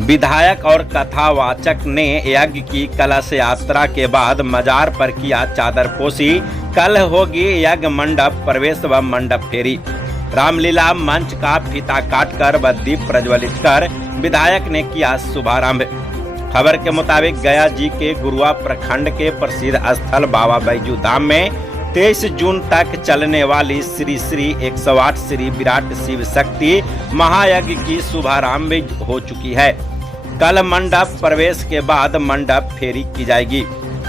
विधायक और कथावाचक ने यज्ञ की कलश यात्रा के बाद मजार पर किया चादरपोशी। कल होगी यज्ञ मंडप प्रवेश व मंडप फेरी। रामलीला मंच का फीता काटकर व दीप प्रज्वलित कर विधायक ने किया शुभारंभ। खबर के मुताबिक गया जी के गुरुआ प्रखंड के प्रसिद्ध स्थल बाबा बैजू धाम में 23 जून तक चलने वाली श्री श्री 108 श्री विराट शिव शक्ति महायज्ञ की शुभारंभ हो चुकी है। कल मंडप प्रवेश के बाद मंडप फेरी की जाएगी।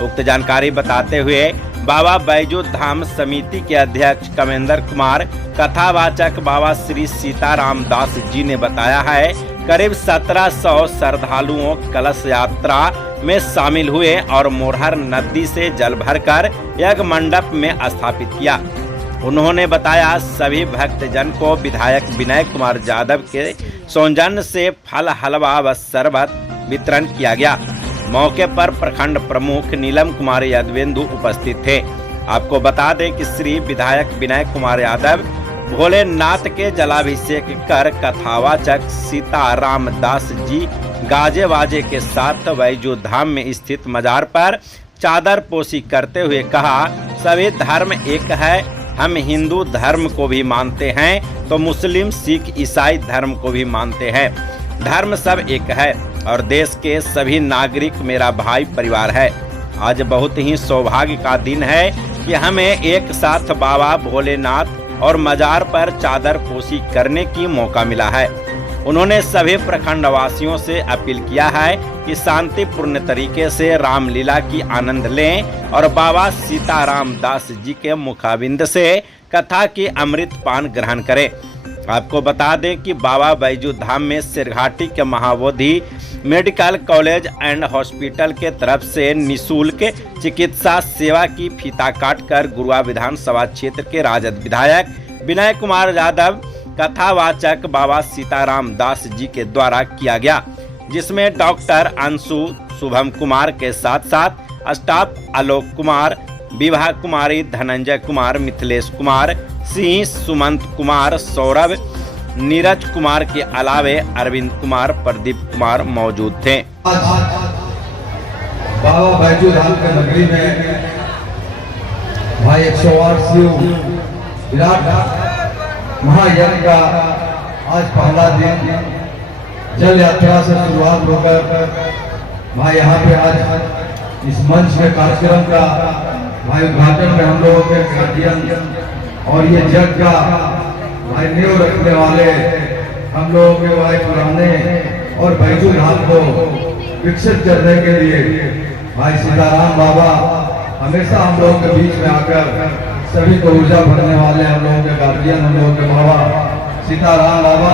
उक्त जानकारी बताते हुए बाबा बैजू धाम समिति के अध्यक्ष कमेंद्र कुमार, कथावाचक बाबा श्री सीताराम दास जी ने बताया है, करीब 1700 श्रद्धालुओं कलश यात्रा में शामिल हुए और मोरहर नदी से जल भरकर यज्ञ मंडप में स्थापित किया। उन्होंने बताया सभी भक्तजन को विधायक विनय कुमार यादव के सौजन्य से फल हलवा व शरबत वितरण किया गया। मौके पर प्रखंड प्रमुख नीलम कुमार यादवेंदु उपस्थित थे। आपको बता दें कि श्री विधायक विनय कुमार यादव भोलेनाथ के जलाभिषेक कर कथावाचक सीताराम दास जी गाजे वाजे के साथ बैजू धाम में स्थित मजार पर चादरपोशी करते हुए कहा, सभी धर्म एक है। हम हिंदू धर्म को भी मानते हैं तो मुस्लिम सिख ईसाई धर्म को भी मानते हैं। धर्म सब एक है और देश के सभी नागरिक मेरा भाई परिवार है। आज बहुत ही सौभाग्य का दिन है कि हमें एक साथ बाबा भोलेनाथ और मजार पर चादरपोशी करने की मौका मिला है। उन्होंने सभी प्रखंडवासियों से अपील किया है कि शांतिपूर्ण तरीके से रामलीला की आनंद लें और बाबा सीताराम दास जी के मुखाबिंद से कथा की अमृत पान ग्रहण करें। आपको बता दें कि बाबा बैजू धाम में सिरघाटी के Mahabodhi medical college and hospital के तरफ से निःशुल्क चिकित्सा सेवा की फीता काटकर गुरुआ विधानसभा क्षेत्र के राजद विधायक विनय कुमार यादव कथावाचक बाबा सीताराम दास जी के द्वारा किया गया, जिसमें डॉक्टर अंशु शुभम कुमार के साथ साथ स्टाफ आलोक कुमार, विभा कुमारी, धनंजय कुमार, मिथिलेश कुमार सिंह, सुमंत कुमार, सौरभ, नीरज कुमार के अलावे अरविंद कुमार, प्रदीप कुमार मौजूद थे। बाबा बैजू धाम के नगरी में भाई 108 शिव विराट महायज्ञ का आज पहला दिन जल यात्रा से शुरुआत होकर भाई यहाँ पे आज इस मंच के कार्यक्रम का भाई उद्घाटन में हम लोगों के गार्जियन और ये जग का भाई नींव रखने वाले हम लोगों के भाई पुराने और बैजू धाम को विकसित करने के लिए भाई सीताराम बाबा हमेशा हम लोगों के बीच में आकर सभी को ऊर्जा भरने वाले हम लोगों के गार्जियन, हम लोगों के बाबा सीताराम बाबा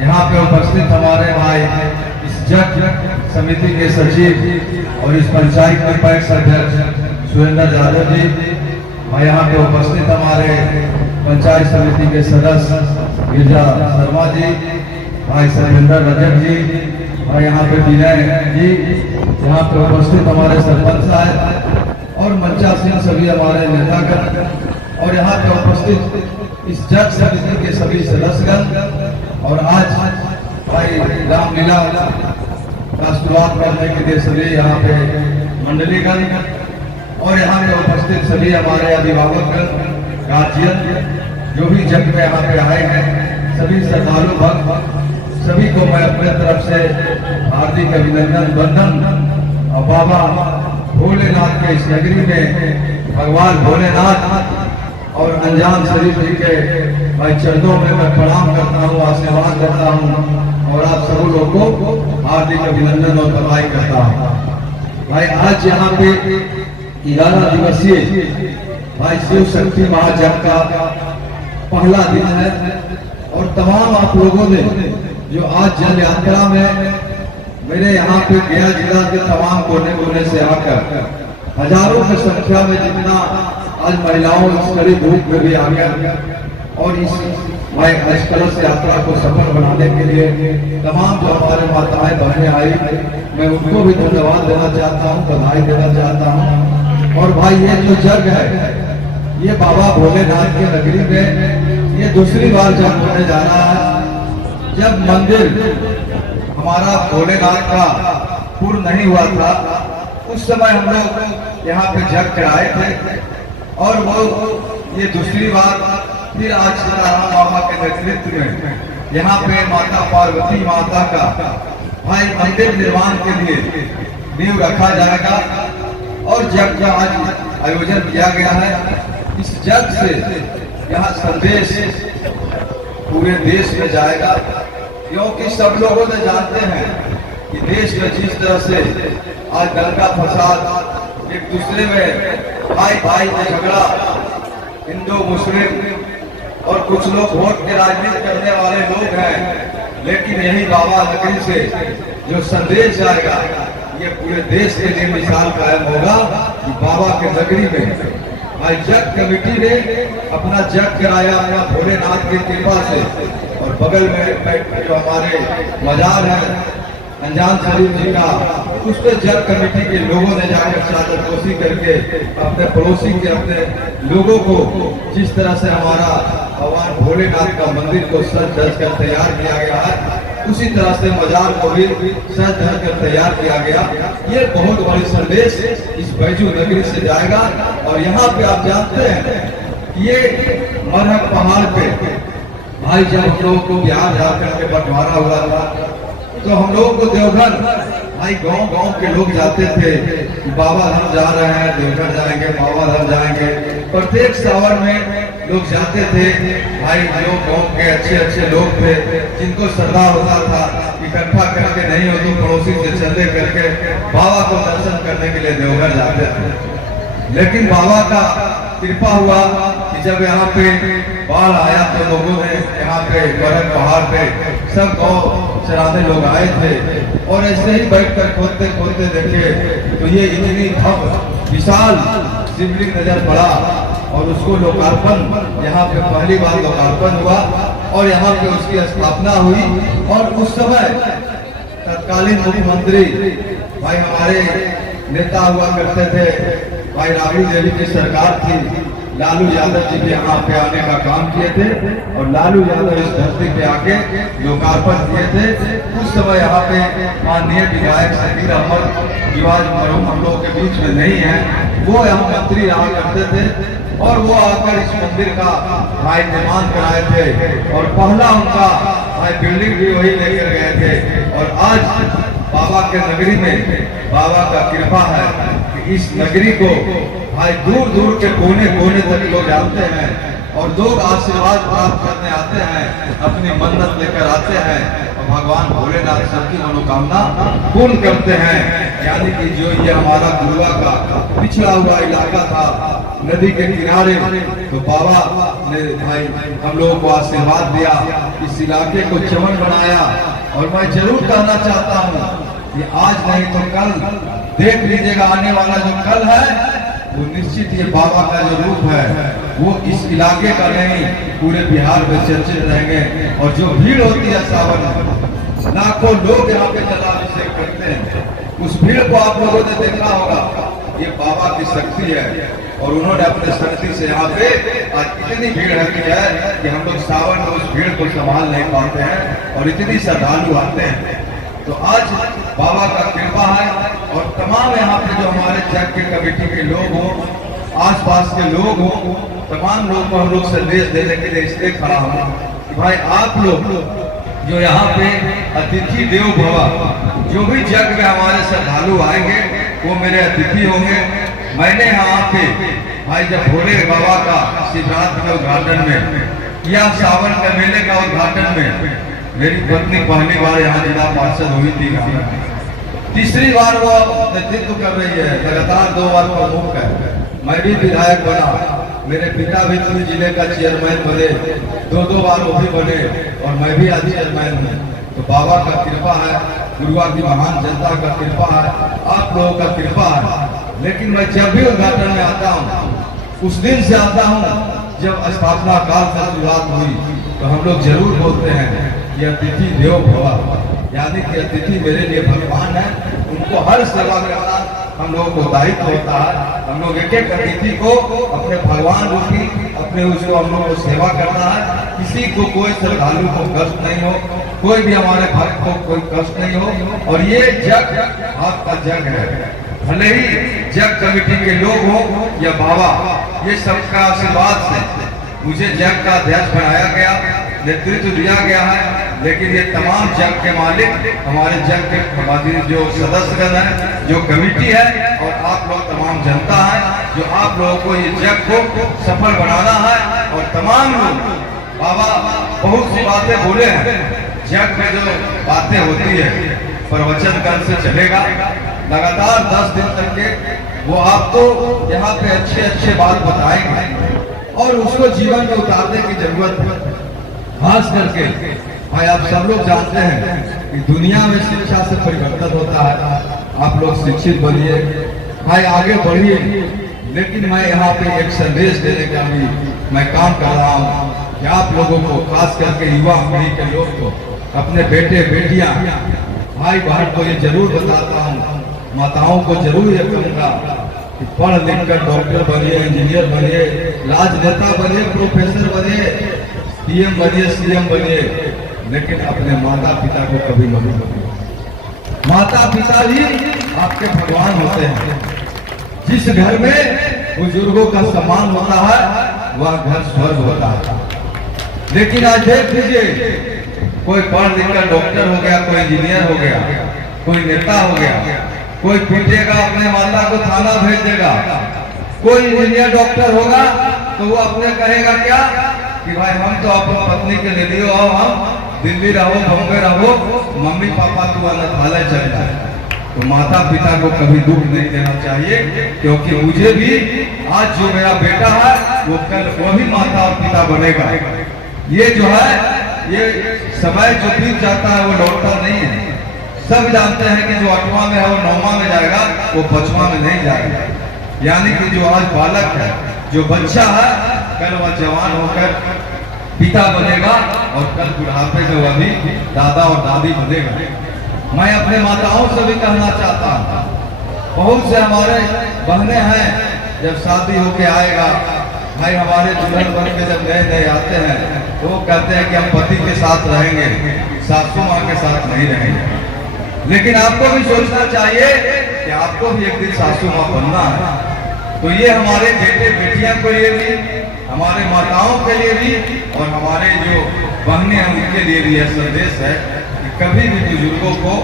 यहाँ पे उपस्थित हमारे भाई इस जग समिति के सचिव और इस पंचायत के पैक्स अध्यक्ष सुरेंद्र यादव जी, भाई यहाँ पे उपस्थित हमारे पंचायत समिति के सदस्य गिरजा शर्मा जी, भाई सर्वेंद्र रजक जी, भाई यहाँ पे विनय जी, यहाँ पे उपस्थित हमारे सरपंच साहब और मंचासीन सभी हमारे नेतागण और यहाँ पे उपस्थित इस जग समिति के सभी सदस्यगण और आज भाई रामलीला का शुरुआत करने के लिए सभी यहाँ पे मंडलीगण और यहाँ पे उपस्थित सभी हमारे अभिभावकगण, गार्जियन जो भी जग में यहाँ पे आए हैं, सभी श्रद्धालु भक्त सभी को मैं अपने तरफ से हार्दिक अभिनंदन वंदन और बाबा भोलेनाथ के इस नगरी में भगवान भोलेनाथ और अनजान शरीफ जी के भाई चरणों में मैं प्रणाम करता हूँ, आशीर्वाद करता हूँ और आप सब लोगों को हार्दिक अभिनंदन और बधाई करता हूँ। भाई आज यहाँ पे 11 दिवसीय भाई शिव शक्ति महायज्ञ का पहला दिन है और तमाम आप लोगों ने जो आज जल यात्रा में मेरे यहाँ पे गया जिला के तमाम कोने कोने से आकर हजारों की संख्या में जितना आज महिलाओं इस कड़ी धूप में भी आ गया और इस भाई कलश यात्रा को सफल बनाने के लिए तमाम जो हमारे माताएं बहनें आई, मैं उनको भी धन्यवाद देना चाहता हूँ, बधाई देना चाहता हूँ। और भाई ये जो जग है ये बाबा भोलेनाथ के नगरी में ये दूसरी बार जग होने जा रहा है। जब मंदिर हमारा भोलेनाथ का पूर्ण नहीं हुआ था, उस समय हम लोग यहाँ पे जग कराए थे। और वो ये दूसरी बार फिर आज सीताराम बाबा के नेतृत्व में यहाँ पे माता पार्वती माता का भाई मंदिर निर्माण के लिए नींव रखा जाएगा। और जग का आज आयोजन किया गया है। इस जग से यहाँ संदेश पूरे देश में जाएगा, क्योंकि सब लोगों ने जानते हैं कि देश में जिस तरह से आज दंगा फसाद, एक दूसरे में भाई भाई में झगड़ा, हिंदू मुस्लिम और कुछ लोग वोट के राजनीति करने वाले लोग हैं, लेकिन यही बाबा नगरी से जो संदेश आएगा ये पूरे देश के लिए मिसाल कायम होगा कि बाबा के नगरी में आज जग कमेटी ने अपना जग कराया अपना भोलेनाथ की कृपा से। और बगल में जो हमारे मजार है अनजान शरीफ जी का, उस पर जग कमेटी के लोगों ने जाकर चादरपोशी करके अपने पड़ोसी के अपने लोगों को जिस तरह से हमारा भगवान भोलेनाथ का मंदिर को सज धज कर तैयार किया गया है, उसी तरह से मजार को भी सज धज कर तैयार किया गया। ये बहुत बड़ी संदेश इस बैजू नगरी से जाएगा। और यहाँ पे आप जानते हैं ये मरहक पहाड़ पे भाई जब हम लोगों को बिहार जाकर के बंटवारा हुआ था, तो हम लोगों को देवघर भाई गांव गांव के लोग जाते थे कि बाबा धाम जा रहे हैं, देवघर जाएंगे, बाबा धाम जाएंगे। प्रत्येक सावन में लोग जाते थे भाई, जो गांव के अच्छे अच्छे लोग थे जिनको श्रद्धा होता था, इकट्ठा करके नहीं हो तो पड़ोसी से चंदे करके बाबा को दर्शन करने के लिए देवघर जाते थे। लेकिन बाबा का कृपा हुआ कि जब यहाँ पे बाढ़ आया तो लोगों ने यहाँ पे बरक पहाड़ पे सब गाँव चराने लोग आए थे। और ऐसे ही बैठकर खोदते खोदते देखे तो ये इतनी भव्य विशाल शिवलिंग नजर पड़ा। और उसको लोकार्पण यहाँ पे पहली बार लोकार्पण हुआ और यहाँ पे उसकी स्थापना हुई। और उस समय तत्कालीन मुख्यमंत्री भाई हमारे नेता हुआ करते थे भाई राबड़ी देवी की सरकार थी, लालू यादव जी भी यहाँ पे आने का काम किए थे। और लालू यादव इस धरती पे आके लोकार्पण किए थे। उस समय यहाँ पे माननीय विधायक शकील अहमद जो आज हम लोगों के बीच में नहीं है, वो यहाँ मंत्री रहा करते थे। और वो आकर इस मंदिर का भाई निर्माण कराए थे और पहला उनका भाई बिल्डिंग भी वही लेकर गए थे। और आज बाबा के नगरी में बाबा का कृपा है कि इस नगरी को भाई दूर दूर के कोने कोने तक लोग जानते हैं और लोग आशीर्वाद प्राप्त करने आते हैं, अपनी मन्नत लेकर आते हैं और भगवान भोलेनाथ सबकी मनोकामना पूर्ण करते हैं। यानी कि जो ये हमारा गुरुआ का पिछड़ा हुआ इलाका था नदी के किनारे, तो बाबा ने भाई हम लोगों को आशीर्वाद दिया, इस इलाके को चमन बनाया। और मैं जरूर कहना चाहता हूँ कि आज नहीं तो कल देख लीजिएगा, आने वाला जो कल है वो निश्चित ये बाबा का जो रूप है वो इस इलाके का नहीं पूरे बिहार में चर्चित रहेंगे। और जो भीड़ होती है सावन में, लाखों लोग यहाँ पे जलाभिषेक करते हैं, उस भीड़ को आप लोगों ने देखा होगा, ये बाबा की शक्ति है। और उन्होंने अपने शक्ति से यहाँ पे आज इतनी भीड़ रहती है कि हम लोग सावन में उस भीड़ को संभाल नहीं पाते हैं और इतनी श्रद्धालु आते हैं। तो आज बाबा का कृपा है। और तमाम यहाँ पे जो हमारे जग के कमेटी के लोग हों, आसपास के लोग हों, तमाम लोग को हम लोग संदेश देने के लिए इसलिए खड़ा हूँ कि भाई आप लोग जो यहाँ पे अतिथि देव भव, जो भी जग में हमारे श्रद्धालु आएंगे वो मेरे अतिथि होंगे। मैंने यहाँ पे भाई जब भोले बाबा का शिवरात्रि के उद्घाटन में या सावन के मेले का उद्घाटन में मेरी पत्नी पहली बार यहाँ जिला पार्षद हुई थी, तीसरी बार वो नेतृत्व कर रही है, लगातार 2 बार प्रमुख है। मैं भी विधायक बना, मेरे पिता भी जिले का चेयरमैन बने, 2 बार वो भी बने और मैं भी आज चेयरमैन हूँ। तो बाबा का कृपा है, गुरुआ की महान जनता का कृपा है, आप लोगों का कृपा है। लेकिन मैं जब भी उद्घाटन में आता हूँ उस दिन से आता हूँ जब स्थापना काल से शुरुआत हुई, तो हम लोग जरूर बोलते हैं ये अतिथि देव भव, यानी कि अतिथि मेरे लिए भगवान है। उनको हर सेवा करना हम लोगों को दायित्व होता है। हम लोग एक एक अतिथि को अपने भगवान रूपी अपने उसको हम लोग को सेवा करना है। किसी को कोई श्रद्धालु को कष्ट नहीं हो, कोई भी हमारे भक्त को कोई कष्ट नहीं हो। और ये जग आपका जग है, भले ही जग कमेटी के लोग हो या बाबा, ये सबका आशीर्वाद से मुझे जग का अध्यक्ष बनाया गया, नेतृत्व दिया गया है। लेकिन ये तमाम जग के मालिक हमारे जग के जो सदस्यगण है, जो कमेटी है, और आप लोग तमाम जनता है, जो आप लोगों को ये जग को सफल बनाना है। और तमाम लोग, बाबा बहुत सी बातें बोले हैं, जग में जो बातें होती है प्रवचन काल से चलेगा लगातार 10 दिन तक के, वो आपको यहाँ पे अच्छे अच्छे बात बताएंगे और उसको जीवन में उतारने की जरूरत है। खास करके भाई आप सब लोग जानते हैं कि दुनिया में शिक्षा से परिवर्तन होता है। आप लोग शिक्षित बनिए भाई, आगे बढ़िए। लेकिन मैं यहाँ पे एक संदेश देने का भी मैं काम कर रहा हूँ कि आप लोगों को, खास करके युवा पीढ़ी के लोग को, अपने बेटे बेटियां भाई बहन को ये जरूर बताता हूँ, माताओं को जरूर ये कहूँगा कि पढ़ लिख कर डॉक्टर बनिए, इंजीनियर बनिए, राजनेता बनिए, प्रोफेसर बनिए, पीएम बनिए, सीएम बनिए, लेकिन अपने माता पिता को कभी मत भूलिए। माता पिता ही आपके भगवान होते हैं। जिस घर में बुजुर्गों का सम्मान होता है वह घर स्वर्ग होता है। लेकिन आज देख लीजिए, कोई पढ़ लिख कर डॉक्टर हो गया, कोई इंजीनियर हो गया, कोई नेता हो गया, कोई पीटेगा अपने माता को थाना भेज देगा, कोई इंजीनियर डॉक्टर होगा तो वो अपने कहेगा क्या कि भाई हम तो अपनी पत्नी के ले लियो, और हम दिल्ली रहो, बॉम्बे रहो, मम्मी पापा तू अनाथालय चले जाए। तो माता पिता को कभी दुख नहीं देना चाहिए, क्योंकि मुझे भी आज जो मेरा बेटा है वो कल वही माता और पिता बनेगा। ये जो है, ये समय जो बीत जाता है वो लौटता नहीं है। सब जानते हैं कि जो 8वां में है वो 9वां में जाएगा, वो 5वां में नहीं जाएगा। यानी कि जो आज बालक है, जो बच्चा है, कल वह जवान होकर पिता बनेगा और कल बुढ़ापे में वह भी दादा और दादी बनेगा। मैं अपने माताओं से भी कहना चाहता हूँ, बहुत से हमारे बहनें हैं, जब शादी होके आएगा भाई, हमारे दुल्हन बन के जब नए नए आते हैं तो वो कहते हैं कि हम पति के साथ रहेंगे, सासू माँ के साथ नहीं रहेंगे। लेकिन आपको भी सोचना चाहिए कि आपको भी एक दिन सासू माँ बनना है। तो ये हमारे बेटे बेटियां के लिए भी, हमारे माताओं के लिए भी, और हमारे जो बहनें हैं उनके लिए भी यह संदेश है कि कभी भी बुजुर्गों को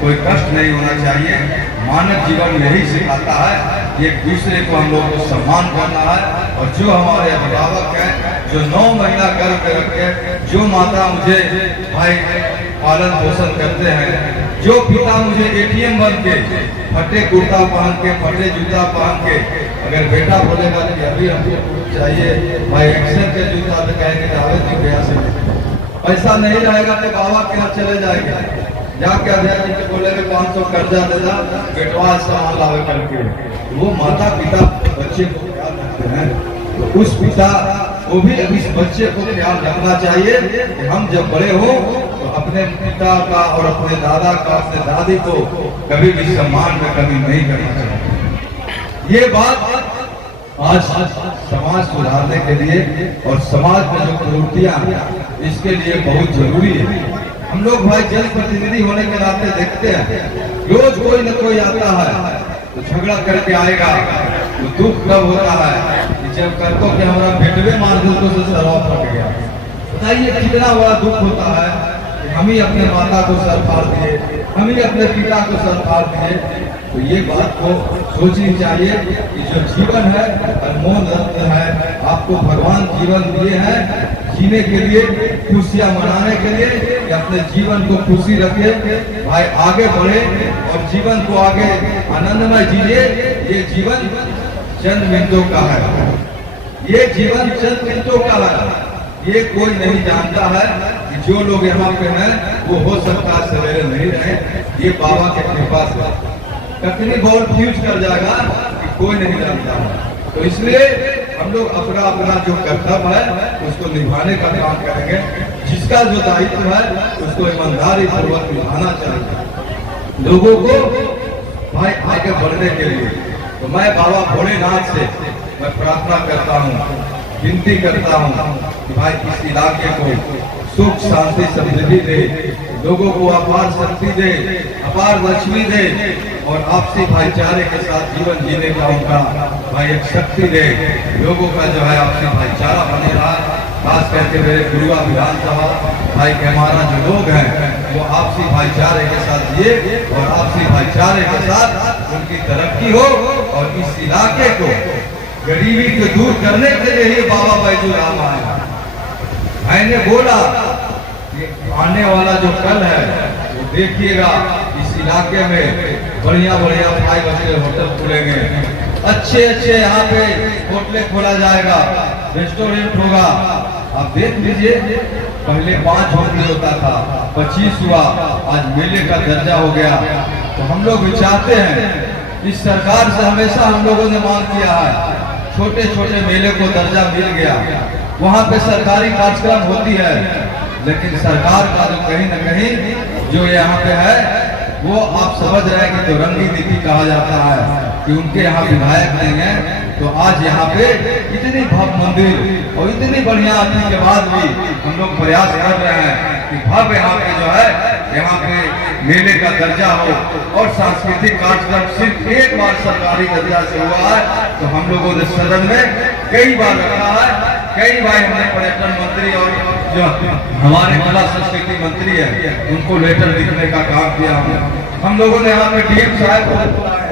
कोई कष्ट नहीं होना चाहिए। मानव जीवन यही सिखाता है, एक दूसरे को हम लोग को सम्मान करना है। और जो हमारे अभिभावक हैं, जो 9 महीना गर्भ करके, जो माता मुझे भाई पालन पोषण करते हैं, जो पिता मुझे ATM बन के फटे कुर्ता पहन के, फटे जूता पहन के, अगर बेटा बोलेगा कि अभी हमको चाहिए भाई एक्शन के जूता, तो कहेंगे जावेद जी भैया से पैसा नहीं रहेगा तो बाबा के यहाँ चले जाएंगे, जाके अध्यक्ष जी को बोलेंगे 500 कर्जा देना, बेटवा सामान लावे करके। वो माता पिता बच्चे को ख्याल रखते हैं, तो उस पिता को भी इस बच्चे को ख्याल रखना चाहिए कि हम जब बड़े हो तो अपने पिता का और अपने दादा का, अपने दादी को कभी भी सम्मान में कमी नहीं करना चाहिए। ये बात आज समाज सुधारने के लिए और समाज में जो प्रवृत्तियां इसके लिए बहुत जरूरी है। हम लोग भाई जनप्रतिनिधि होने के नाते देखते हैं, रोज कोई न कोई आता है तो झगड़ा करके आएगा। तो दुख कब होता है कि जब करतो कि हमारा बेटवे मारदूतों से शराब फट गया। बताइए कितना बड़ा दुख होता है कि हम ही अपने माता को सर फाड़ दिए, हम ही अपने पिता को सर फाड़ दिए। तो ये बात को सोचनी चाहिए कि जो जीवन है अनमोल रत्न है, आपको भगवान जीवन दिए हैं जीने के लिए, खुशियां मनाने के लिए, कि अपने जीवन को खुशी रखे भाई, आगे बढ़े और जीवन को आगे आनंदमय जिए। ये जीवन चंद मिनटों का है, ये जीवन चंद मिनटों का है। ये कोई नहीं जानता है कि जो लोग यहाँ पे हैं वो हो सकता है सवेरे नहीं रहे। ये बाबा के कृपा से कितनी बहुत फ्यूज कर जाएगा कि कोई नहीं जानता है। तो इसलिए हम लोग अपना अपना जो कर्तव्य है उसको निभाने का काम करेंगे। जिसका जो दायित्व है उसको ईमानदारी पूर्वक निभाना चाहिए लोगों को भाई आगे बढ़ने के लिए। तो मैं बाबा भोलेनाथ से मैं प्रार्थना करता हूँ, विनती करता हूँ कि भाई इस इलाके को सुख शांति समृद्धि दे, लोगों को अपार शक्ति दे, अपार लक्ष्मी दे और आपसी भाईचारे के साथ जीवन जीने का उनका भाई एक शक्ति दे। लोगों का जो है आपसी भाईचारा बने रहा, खास करके मेरे गुरुआ विधानसभा भाई के हमारा जो लोग हैं वो आपसी भाईचारे के साथ जिए और आपसी भाईचारे के साथ उनकी तरक्की हो और इस इलाके को गरीबी को दूर करने के लिए ही बाबा बैजूराम आए। मैंने बोला कि आने वाला जो कल है वो देखिएगा इस इलाके में बढ़िया बढ़िया 5 स्टार होटल खुलेंगे, अच्छे अच्छे यहाँ पे होटलें खोला जाएगा, रेस्टोरेंट होगा। आप देख लीजिए, पहले 5 होटल होता था, 25 हुआ, आज मेले का दर्जा हो गया। तो हम लोग भी चाहते हैं, इस सरकार से हमेशा हम लोगों ने मांग किया है, छोटे छोटे मेले को दर्जा मिल गया, वहाँ पे सरकारी कार्यक्रम होती है, लेकिन सरकार का जो कहीं न कहीं जो यहाँ पे है वो आप समझ रहे हैं कि तो रंगी नीति कहा जाता है कि उनके यहाँ विधायक नहीं है। तो आज यहाँ पे इतनी भव्य मंदिर और इतनी बढ़िया आदमी के बाद भी हम लोग प्रयास कर रहे हैं कि भव्य यहाँ पे जो है यहाँ पे मेले का दर्जा हो और सांस्कृतिक कार्यक्रम सिर्फ एक बार सरकारी दर्जा से हुआ है। तो हम लोगों ने सदन में कई बार रखा है, कई बार हमने पर्यटन मंत्री और जो हमारे कला संस्कृति मंत्री है उनको लेटर लिखने का काम किया। हम लोगों ने यहाँ पे डीएम साहब को बुलाया।